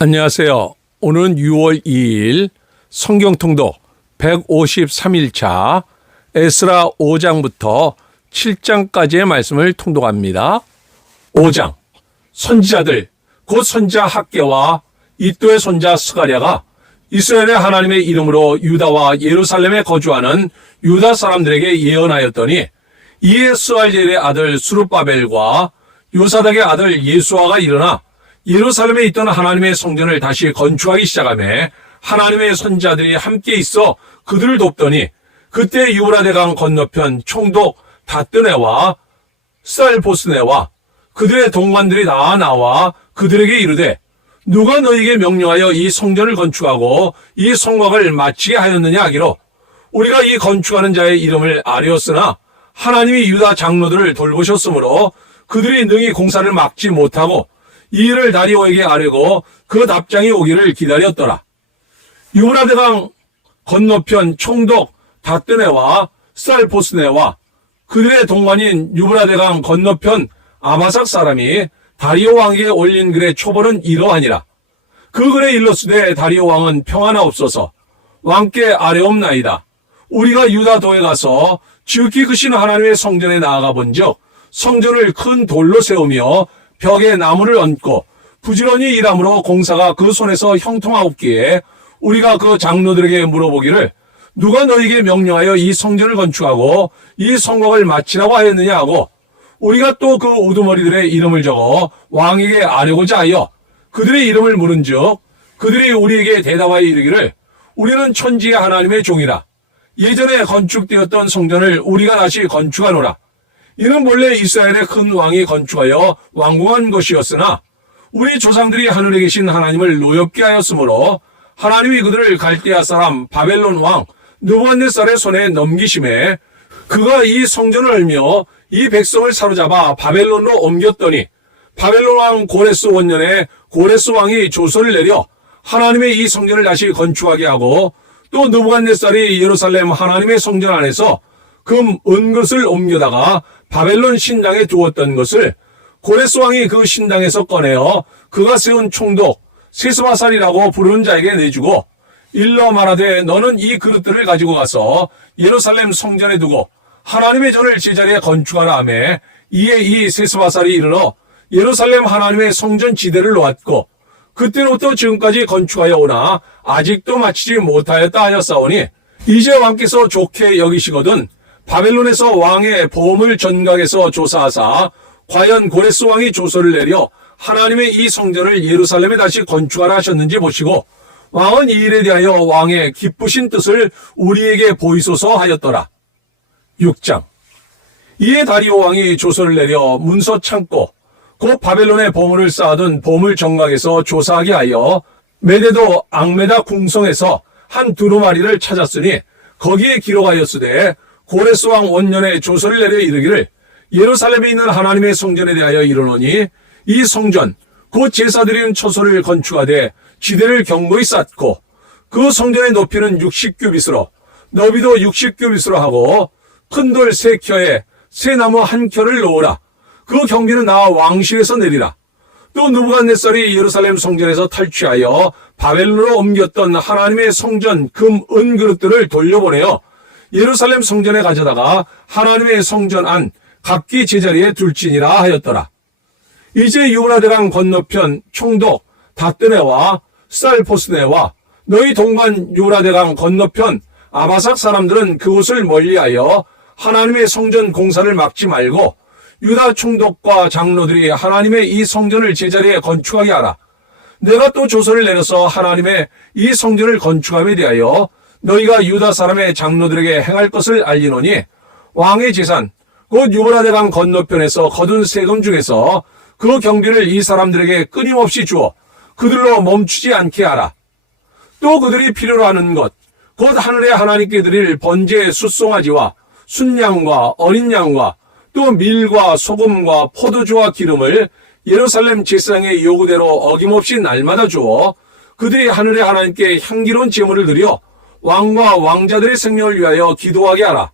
안녕하세요. 오늘은 6월 2일 성경통독 153일차 에스라 5장부터 7장까지의 말씀을 통독합니다. 5장 선지자들 곧 선지자 학개와 이도의 손자 스가랴가 이스라엘의 하나님의 이름으로 유다와 예루살렘에 거주하는 유다 사람들에게 예언하였더니 이에 스알리엘의 아들 스룹바벨과 요사닥의 아들 예수아가 일어나 예루살렘에 있던 하나님의 성전을 다시 건축하기 시작하며 하나님의 선지자들이 함께 있어 그들을 돕더니 그때 유브라데강 건너편 총독 다뜨네와 쌀보스네와 그들의 동관들이 다 나와 그들에게 이르되 누가 너희에게 명령하여 이 성전을 건축하고 이 성곽을 마치게 하였느냐 하기로 우리가 이 건축하는 자의 이름을 아뢰었으나 하나님이 유다 장로들을 돌보셨으므로 그들이 능히 공사를 막지 못하고 이 일을 다리오에게 아뢰고 그 답장이 오기를 기다렸더라. 유브라데강 건너편 총독 다뜨네와 쌀보스네와 그들의 동관인 유브라데강 건너편 아바삭 사람이 다리오 왕에게 올린 글의 초본은 이러하니라. 그 글에 일렀으되 다리오 왕은 평안하옵소서 왕께 아뢰옵나이다. 우리가 유다도에 가서 지극히 크신 하나님의 성전에 나아가 본즉 성전을 큰 돌로 세우며 벽에 나무를 얹고 부지런히 일함으로 공사가 그 손에서 형통하옵기에 우리가 그 장로들에게 물어보기를 누가 너희에게 명령하여 이 성전을 건축하고 이 성곽을 마치라고 하였느냐 하고 우리가 또 그 우두머리들의 이름을 적어 왕에게 아뢰고자 하여 그들의 이름을 물은즉 그들이 우리에게 대답하여 이르기를 우리는 천지의 하나님의 종이라. 예전에 건축되었던 성전을 우리가 다시 건축하노라. 이는 본래 이스라엘의 큰 왕이 건축하여 완공한 것이었으나 우리 조상들이 하늘에 계신 하나님을 노엽게 하였으므로 하나님이 그들을 갈대아 사람 바벨론 왕 느부갓네살의 손에 넘기심에 그가 이 성전을 헐며 이 백성을 사로잡아 바벨론으로 옮겼더니 바벨론 왕 고레스 원년에 고레스 왕이 조서를 내려 하나님의 이 성전을 다시 건축하게 하고 또 느부갓네살이 예루살렘 하나님의 성전 안에서 금, 은것을 옮겨다가 바벨론 신당에 두었던 것을 고레스 왕이 그 신당에서 꺼내어 그가 세운 총독 세스바살이라고 부르는 자에게 내주고 일러 말하되 너는 이 그릇들을 가지고 가서 예루살렘 성전에 두고 하나님의 전을 제자리에 건축하라 하며 이에 이 세스바살이 이르러 예루살렘 하나님의 성전 지대를 놓았고 그때로부터 지금까지 건축하여 오나 아직도 마치지 못하였다 하였사오니 이제 왕께서 좋게 여기시거든 바벨론에서 왕의 보험을 전각에서 조사하사 과연 고레스 왕이 조서를 내려 하나님의 이 성전을 예루살렘에 다시 건축하라 하셨는지 보시고 왕은 이 일에 대하여 왕의 기쁘신 뜻을 우리에게 보이소서 하였더라. 6장 이에 다리오 왕이 조서를 내려 문서 창고 곧 바벨론의 보물을 쌓아둔 보물 정각에서 조사하게 하여 메데도 앙메다 궁성에서 한 두루마리를 찾았으니 거기에 기록하였으되 고레스 왕 원년에 조서를 내려 이르기를 예루살렘에 있는 하나님의 성전에 대하여 이르노니 이 성전 곧 제사드리는 처소를 건축하되 지대를 견고히 쌓고 그 성전의 높이는 60규빗으로 너비도 60규빗으로 하고 큰 돌 3켜에 쇠나무 1켜를 놓으라. 그 경비는 나 왕실에서 내리라. 또 느부갓네살이 예루살렘 성전에서 탈취하여 바벨론으로 옮겼던 하나님의 성전 금, 은 그릇들을 돌려보내어 예루살렘 성전에 가져다가 하나님의 성전 안 각기 제자리에 둘지니라 하였더라. 이제 유브라데강 건너편 총독 다뜨네와 쌀보스네와 너희 동관 유브라데강 건너편 아바삭 사람들은 그곳을 멀리하여 하나님의 성전 공사를 막지 말고 유다 총독과 장로들이 하나님의 이 성전을 제자리에 건축하게 하라. 내가 또 조서를 내려서 하나님의 이 성전을 건축함에 대하여 너희가 유다 사람의 장로들에게 행할 것을 알리노니 왕의 재산 곧 유브라데강 건너편에서 거둔 세금 중에서 그 경비를 이 사람들에게 끊임없이 주어 그들로 멈추지 않게 하라. 또 그들이 필요로 하는 것 곧 하늘의 하나님께 드릴 번제의 숫송아지와 순양과 어린 양과 또 밀과 소금과 포도주와 기름을 예루살렘 제사장의 요구대로 어김없이 날마다 주어 그들이 하늘의 하나님께 향기로운 제물을 드려 왕과 왕자들의 생명을 위하여 기도하게 하라.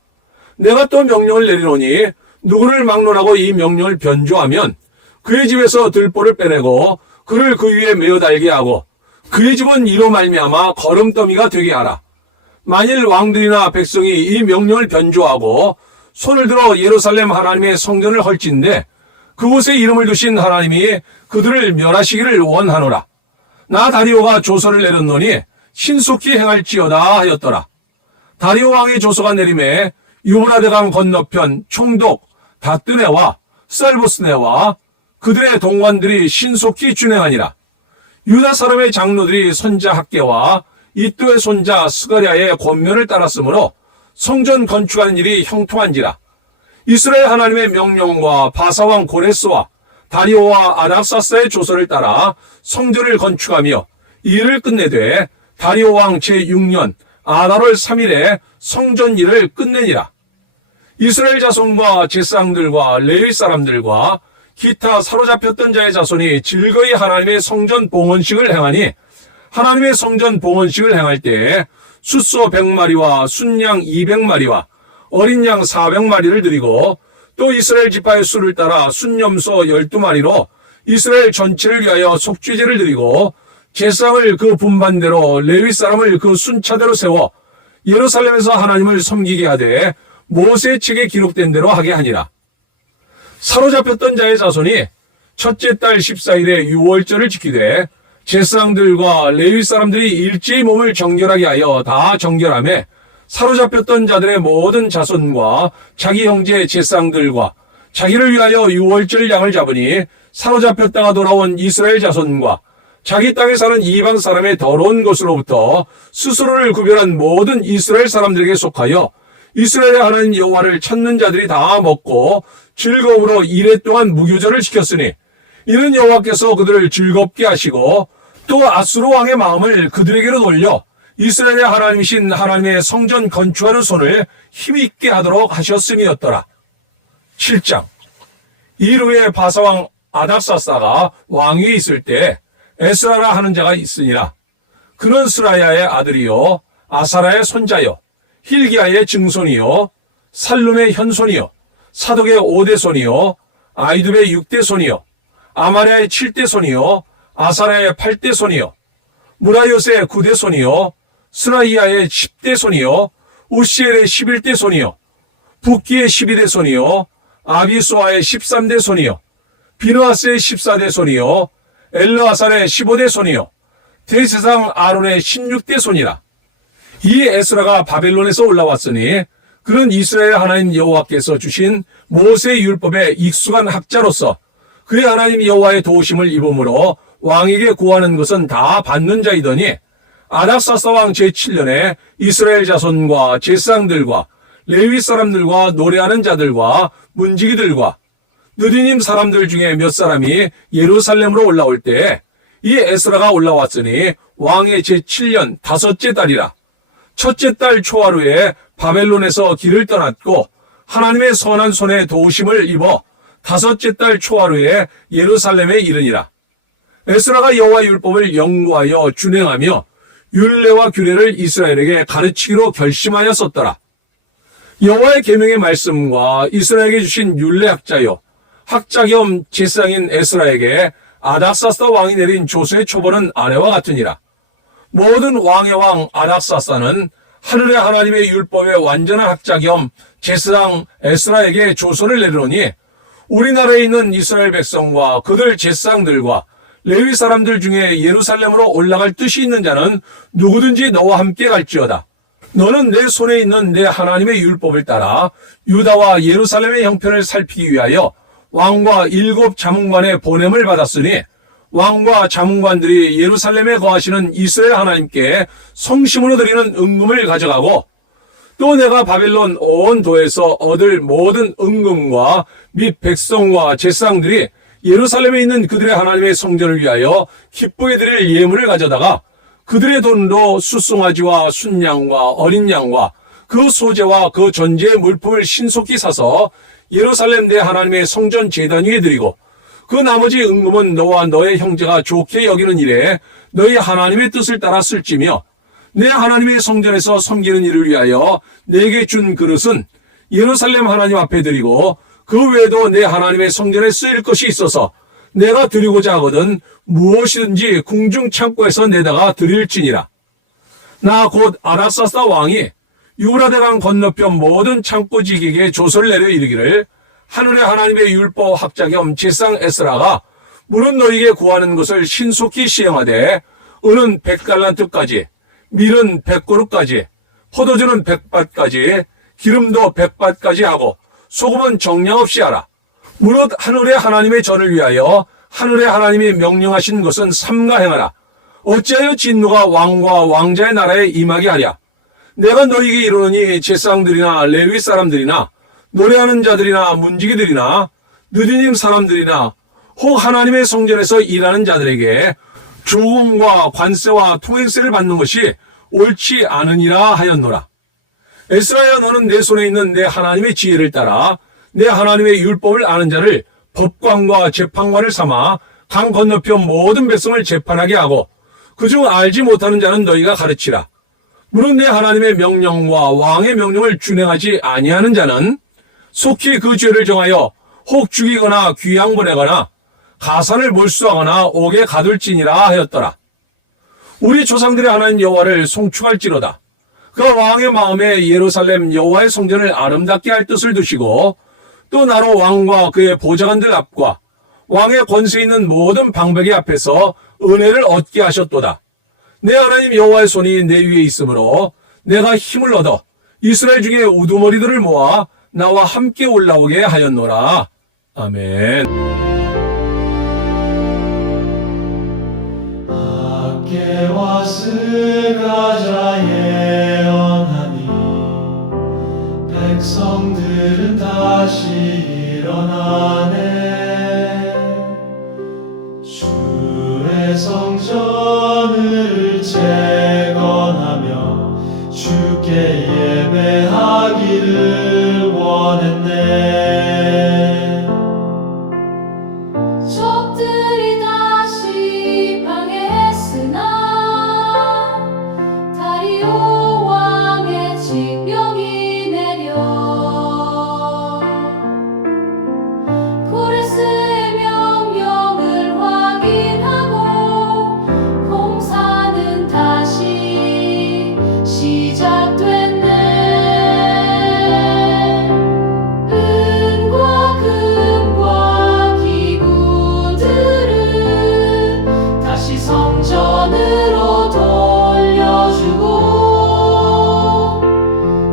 내가 또 명령을 내리노니 누구를 막론하고 이 명령을 변조하면 그의 집에서 들보를 빼내고 그를 그 위에 메어 달게 하고 그의 집은 이로 말미암아 거름더미가 되게 하라. 만일 왕들이나 백성이 이 명령을 변조하고 손을 들어 예루살렘 하나님의 성전을 헐진대 그곳에 이름을 두신 하나님이 그들을 멸하시기를 원하노라. 나 다리오가 조서를 내렸노니 신속히 행할지어다 하였더라. 다리오 왕의 조서가 내림에 유브라데강 건너편 총독 다뜨네와 쌀보스네와 그들의 동관들이 신속히 준행하니라. 유다 사람의 장로들이 선자 학개와 이또의 손자 스가랴의 권면을 따랐으므로 성전 건축하는 일이 형통한지라. 이스라엘 하나님의 명령과 바사왕 고레스와 다리오와 아닥사스의 조서를 따라 성전을 건축하며 일을 끝내되 다리오 왕 제6년 아달월 3일에 성전 일을 끝내니라. 이스라엘 자손과 제사장들과 레위 사람들과 기타 사로잡혔던 자의 자손이 즐거이 하나님의 성전 봉헌식을 행하니 하나님의 성전 봉헌식을 행할 때에 숫소 100마리와 순양 200마리와 어린 양 400마리를 드리고 또 이스라엘 지파의 수를 따라 순염소 12마리로 이스라엘 전체를 위하여 속죄제를 드리고 제사장을 그 분반대로 레위 사람을 그 순차대로 세워 예루살렘에서 하나님을 섬기게 하되 모세의 책에 기록된 대로 하게 하니라. 사로잡혔던 자의 자손이 첫째 달 14일에 유월절을 지키되 제사장들과 레위 사람들이 일제히 몸을 정결하게 하여 다 정결하며 사로잡혔던 자들의 모든 자손과 자기 형제 제사장들과 자기를 위하여 유월절 양을 잡으니 사로잡혔다가 돌아온 이스라엘 자손과 자기 땅에 사는 이방 사람의 더러운 것으로부터 스스로를 구별한 모든 이스라엘 사람들에게 속하여 이스라엘의 하나님 여호와를 찾는 자들이 다 먹고 즐거움으로 이레 동안 무교절을 지켰으니 이는 여호와께서 그들을 즐겁게 하시고 또 아수르 왕의 마음을 그들에게로 돌려 이스라엘의 하나님이신 하나님의 성전 건축하는 손을 힘있게 하도록 하셨음이었더라. 7장. 이르에 바사왕 아닥사사가 왕위에 있을 때 에스라라 하는 자가 있으니라. 그는 스라야의 아들이요 아사라의 손자요 힐기야의 증손이요 살룸의 현손이요 사독의 5대 손이요 아이두의 6대 손이요 아마랴의 7대 손이요 아사라의 8대 손이요 무라요스의 9대 손이요 스라이야의 10대 손이요 우시엘의 11대 손이요 붓기의 12대 손이요 아비소아의 13대 손이요 비느하스의 14대 손이요 엘르아살의 15대 손이요 대제사장 아론의 16대 손이라. 이 에스라가 바벨론에서 올라왔으니 그는 이스라엘 하나님 여호와께서 주신 모세의 율법에 익숙한 학자로서 그의 하나님 여호와의 도우심을 입음으로 왕에게 구하는 것은 다 받는 자이더니 아닥사스 왕 제7년에 이스라엘 자손과 제사장들과 레위 사람들과 노래하는 자들과 문지기들과 느디님 사람들 중에 몇 사람이 예루살렘으로 올라올 때 이 에스라가 올라왔으니 왕의 제7년 5째 달이라. 첫째 달 초하루에 바벨론에서 길을 떠났고 하나님의 선한 손에 도우심을 입어 5째 달 초하루에 예루살렘에 이르니라. 에스라가 여호와 율법을 연구하여 준행하며 율례와 규례를 이스라엘에게 가르치기로 결심하였었더라. 여호와의 계명의 말씀과 이스라엘에게 주신 율례학자요 학자 겸 제사장인 에스라에게 아닥사스 왕이 내린 조서의 초본은 아래와 같으니라. 모든 왕의 왕 아닥사스는 하늘의 하나님의 율법의 완전한 학자 겸 제사장 에스라에게 조서를 내리노니 우리나라에 있는 이스라엘 백성과 그들 제사장들과 레위 사람들 중에 예루살렘으로 올라갈 뜻이 있는 자는 누구든지 너와 함께 갈지어다. 너는 내 손에 있는 내 하나님의 율법을 따라 유다와 예루살렘의 형편을 살피기 위하여 왕과 7 자문관의 보냄을 받았으니 왕과 자문관들이 예루살렘에 거하시는 이스라엘 하나님께 성심으로 드리는 은금을 가져가고 또 내가 바벨론 온 도에서 얻을 모든 은금과 및 백성과 제사장들이 예루살렘에 있는 그들의 하나님의 성전을 위하여 기쁘게 드릴 예물을 가져다가 그들의 돈으로 숫송아지와 순양과 어린 양과 그 소재와 그 전제의 물품을 신속히 사서 예루살렘 내 하나님의 성전 제단 위에 드리고 그 나머지 은금은 너와 너의 형제가 좋게 여기는 일에 너희 하나님의 뜻을 따라 쓸지며 내 하나님의 성전에서 섬기는 일을 위하여 내게 준 그릇은 예루살렘 하나님 앞에 드리고 그 외에도 내 하나님의 성전에 쓰일 것이 있어서 내가 드리고자 하거든 무엇이든지 궁중 창고에서 내다가 드릴지니라. 나 곧 아락사스다 왕이 유브라데강 건너편 모든 창고직에게 조서를 내려 이르기를 하늘의 하나님의 율법 학자 겸 제상 에스라가 물은 너희에게 구하는 것을 신속히 시행하되 은은 100달란트까지 밀은 100그릇까지 포도주는 100밭까지 기름도 100밭까지 하고 소금은 정량 없이 하라. 무릇 하늘의 하나님의 전을 위하여 하늘의 하나님이 명령하신 것은 삼가 행하라. 어찌하여 진노가 왕과 왕자의 나라에 임하게 하랴. 내가 너희에게 이르노니 제사장들이나 레위 사람들이나 노래하는 자들이나 문지기들이나 느디님 사람들이나 혹 하나님의 성전에서 일하는 자들에게 조공과 관세와 통행세를 받는 것이 옳지 않으니라 하였노라. 에스라야, 너는 내 손에 있는 내 하나님의 지혜를 따라 내 하나님의 율법을 아는 자를 법관과 재판관을 삼아 강 건너편 모든 백성을 재판하게 하고 그중 알지 못하는 자는 너희가 가르치라. 물은 내 하나님의 명령과 왕의 명령을 준행하지 아니하는 자는 속히 그 죄를 정하여 혹 죽이거나 귀양 보내거나 가산을 몰수하거나 옥에 가둘지니라 하였더라. 우리 조상들의 하나님 여호와를 송축할지로다. 그 왕의 마음에 예루살렘 여호와의 성전을 아름답게 할 뜻을 두시고 또 나로 왕과 그의 보좌관들 앞과 왕의 권세 있는 모든 방백의 앞에서 은혜를 얻게 하셨도다. 내 하나님 여호와의 손이 내 위에 있으므로 내가 힘을 얻어 이스라엘 중에 우두머리들을 모아 나와 함께 올라오게 하였노라. 아멘. 학개와 스가자 예언하니 백성들은 다시 일어나네. 주의 성전을 재건하며 주께 예배하기를 원했네. 적들이 다시 방해했으나 다리오 왕의 칙령이 내려 고레스의 명령을 확인하고 공사는 다시 시작됐네. 은과 금과 기구들을 다시 성전으로 돌려주고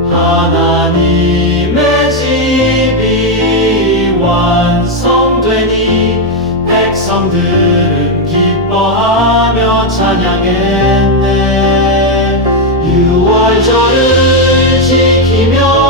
하나님의 집이 완성되니 백성들은 기뻐하며 찬양했네. 유월절을 지키며